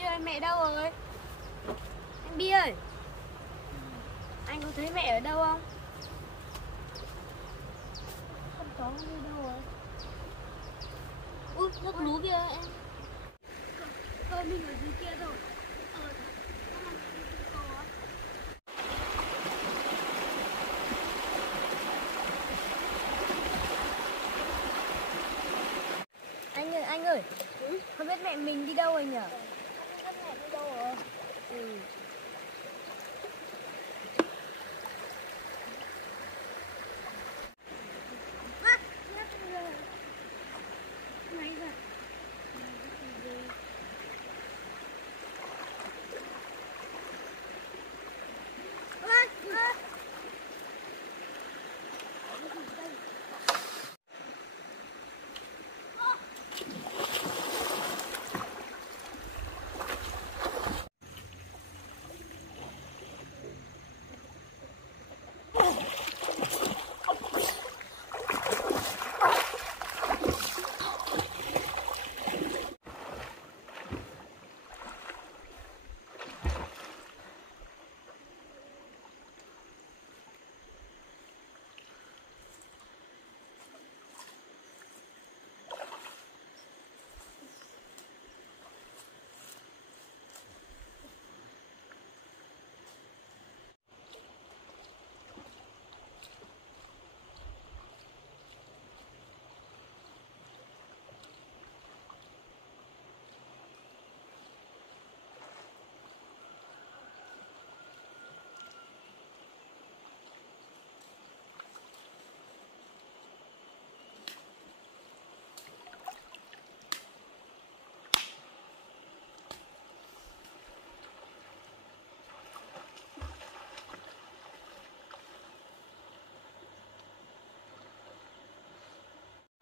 Bi ơi, mẹ đâu rồi? Anh Bi ơi, anh có thấy mẹ ở đâu không? Không có, đi đâu rồi? Ui, nước lú kia em. Thôi mình ở dưới kia rồi. Anh ơi, không biết mẹ mình đi đâu rồi nhỉ? Không biết mẹ đi đâu rồi?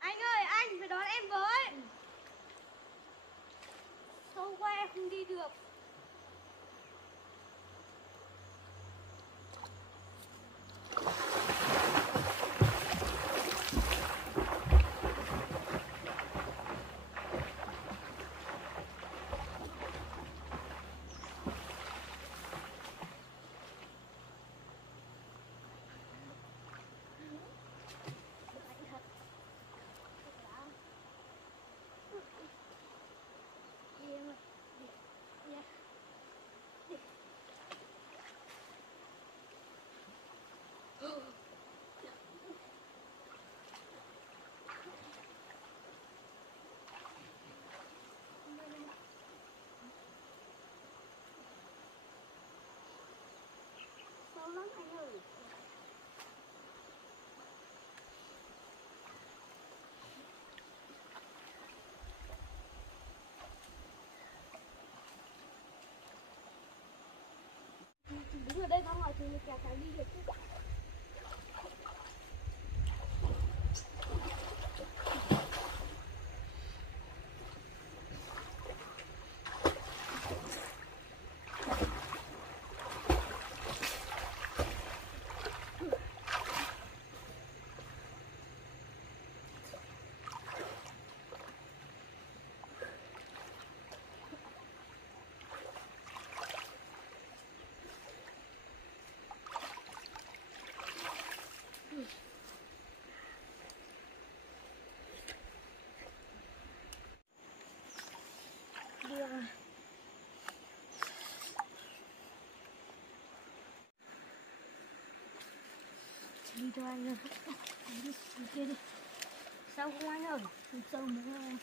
Anh ơi, anh phải đón em với. Sâu quá em không đi được. Sâu lắm anh ơi. Đứng ở đây có ngồi thì mình kéo cái đi được chứ. Đi cho anh ơi. Đi kia đi. Sao không anh ơi? Đi sâu nữa anh.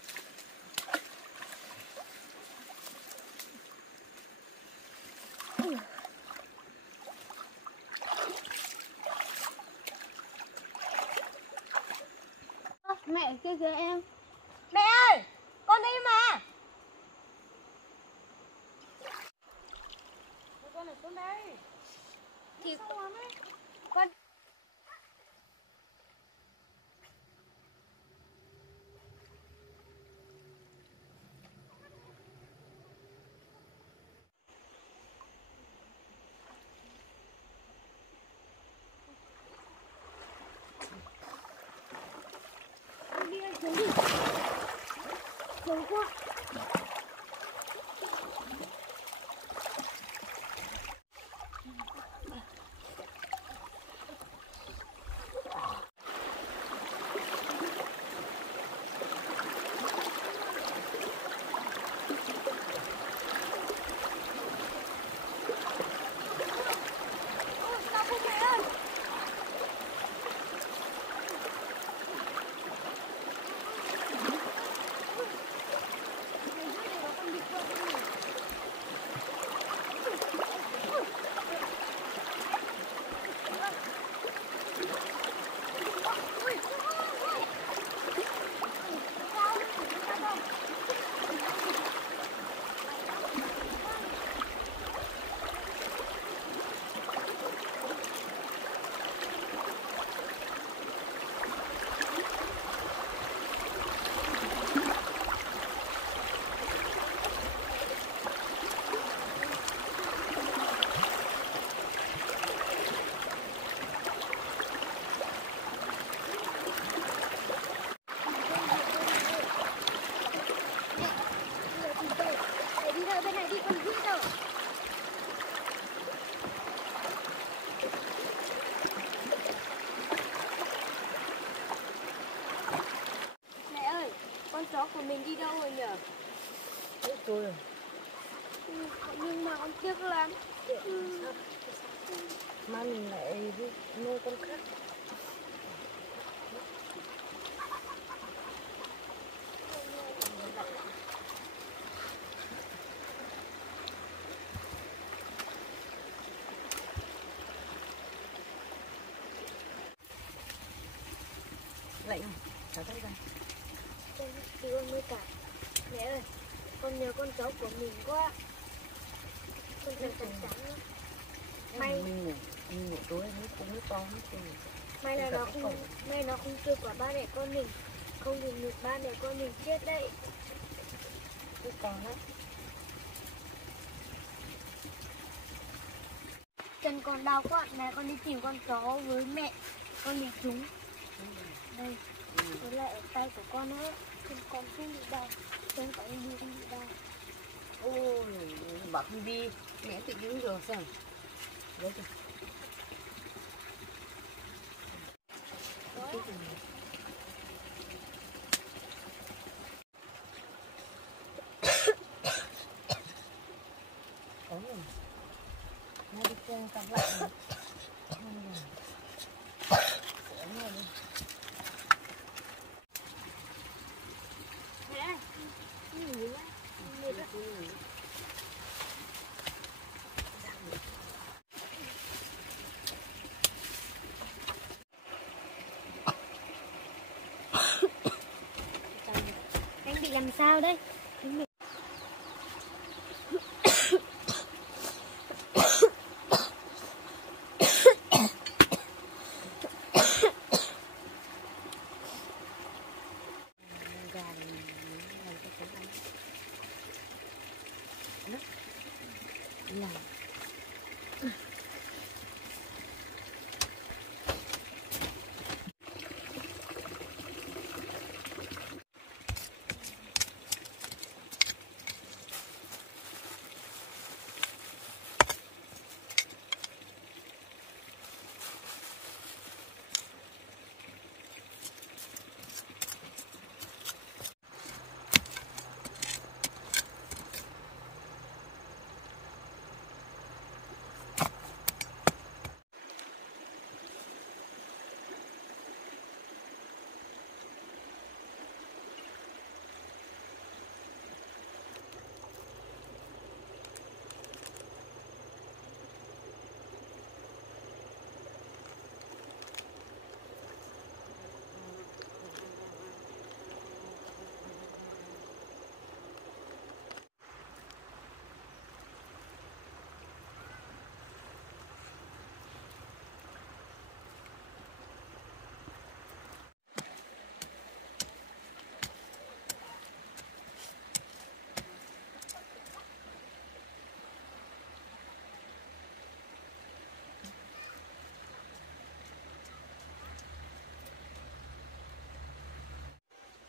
Mẹ kia kìa em. Mẹ ơi, con đây mà. Con ở xuống đây. Thì con đi anh xuống đi. Sâu quá. con chó của mình đi đâu rồi nhở? Chết tôi rồi. Nhưng mà con tiếc lắm. Mai mình lại đi nuôi con khác. Lạnh không? Thả tay ra. Thì con nuôi cả. Mẹ ơi, con nhớ con chó của mình quá. Con thật trắng trắng lắm. May mình ngủ tối nó cũng to hết rồi. May là nó không kêu quả ba mẹ con mình. Không thì ba mẹ con mình chết đấy. Nó to lắm. Chân con đau quá, mẹ con đi tìm con chó với mẹ. Con bị trúng. Đây, với lại ở tay của con nữa. Chân con không bị đau. Chân con đi không bị đau. Ôi, bảo không đi. Mẹ tự đứng rồi sao? Đấy kìa. Có rồi. Nó đi chơi tắm lạnh rồi. Mẹ, nghỉ quá. Mệt quá. Anh bị làm sao đấy? Làm.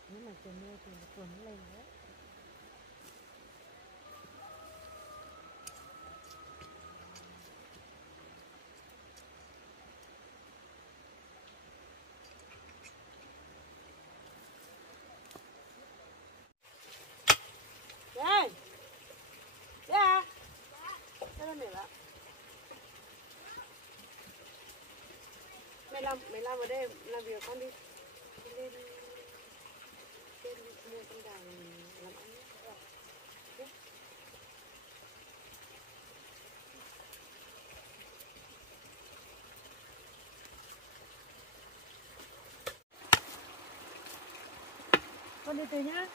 Nếu mà trời mưa thì nó cuốn lên đấy. Đây. Ra. Ra mẹ bạn. Mày làm ở đây làm việc con đi. Lên mua con gà làm ăn nhé. Con đi từ nhá.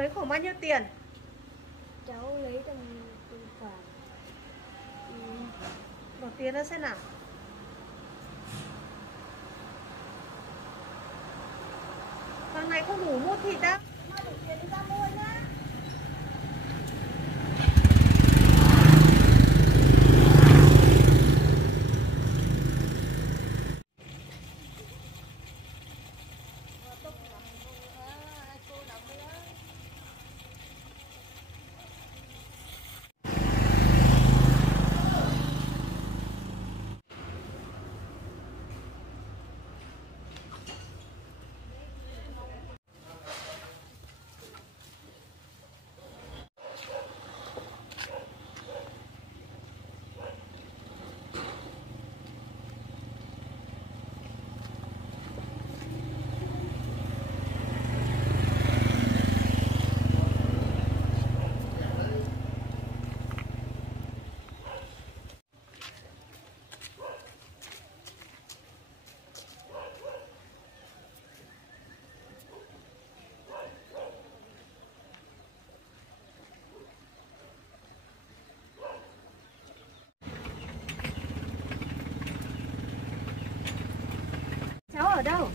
lấy khoảng bao nhiêu tiền? Cháu lấy tầm khoảng Bỏ tiền ra xem nào. Thằng này không đủ mua thịt á. mà đủ tiền đi ra mua nhá. Cháu ở đâu?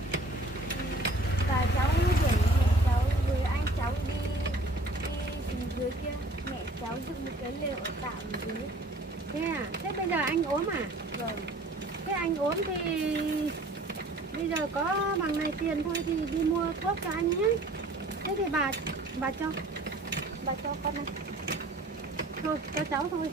Và cháu gửi mẹ cháu với anh cháu đi xuống dưới kia. Mẹ cháu dựng một cái lều ở tạm dưới. Thế à? Thế bây giờ anh ốm à? Vâng. Thế anh ốm thì bây giờ có bằng này tiền thôi thì đi mua thuốc cho anh nhé. Thế thì bà cho con này. Thôi cho cháu thôi.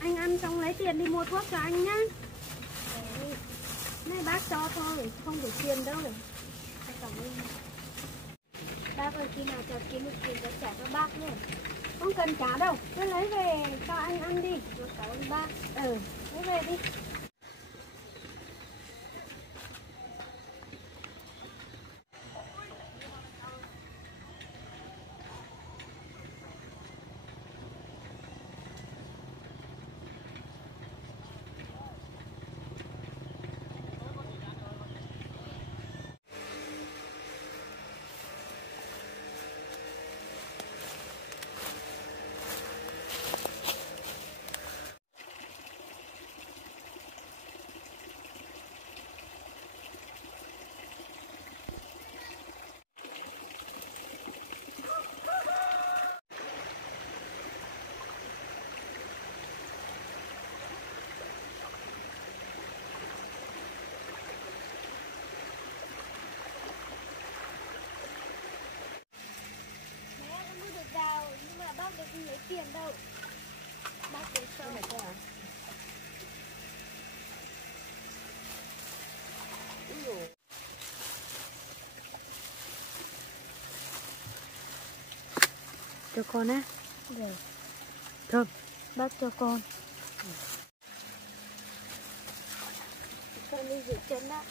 Anh ăn xong lấy tiền đi mua thuốc cho anh nhá. Này bác cho thôi, không phải tiền đâu. Cảm ơn. Bác ơi, khi nào cháu kiếm được tiền cháu trả cho bác nhé. Không cần trả đâu, cứ lấy về cho anh ăn đi. Cảm ơn bác. Lấy về đi. Mẹ em mua được gạo nhưng mà bác được lấy tiền đâu. Bác để sau. Cho con á. Rồi, Thơm. bác cho con. Con đi rửa chân đó.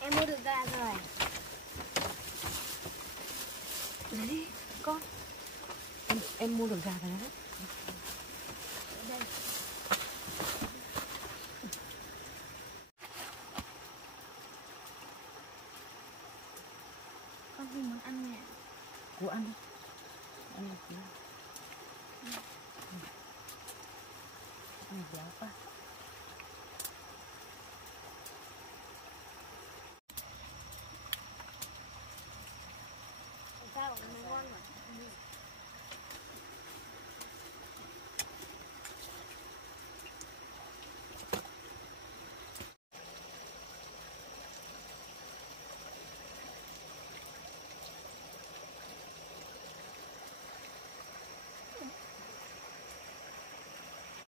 Em mua được gà rồi. Đấy, con. Em mua được gà rồi đó. Ở đây. Con gì muốn ăn nhỉ? Cô ăn đi. Ăn một tí. Béo quá.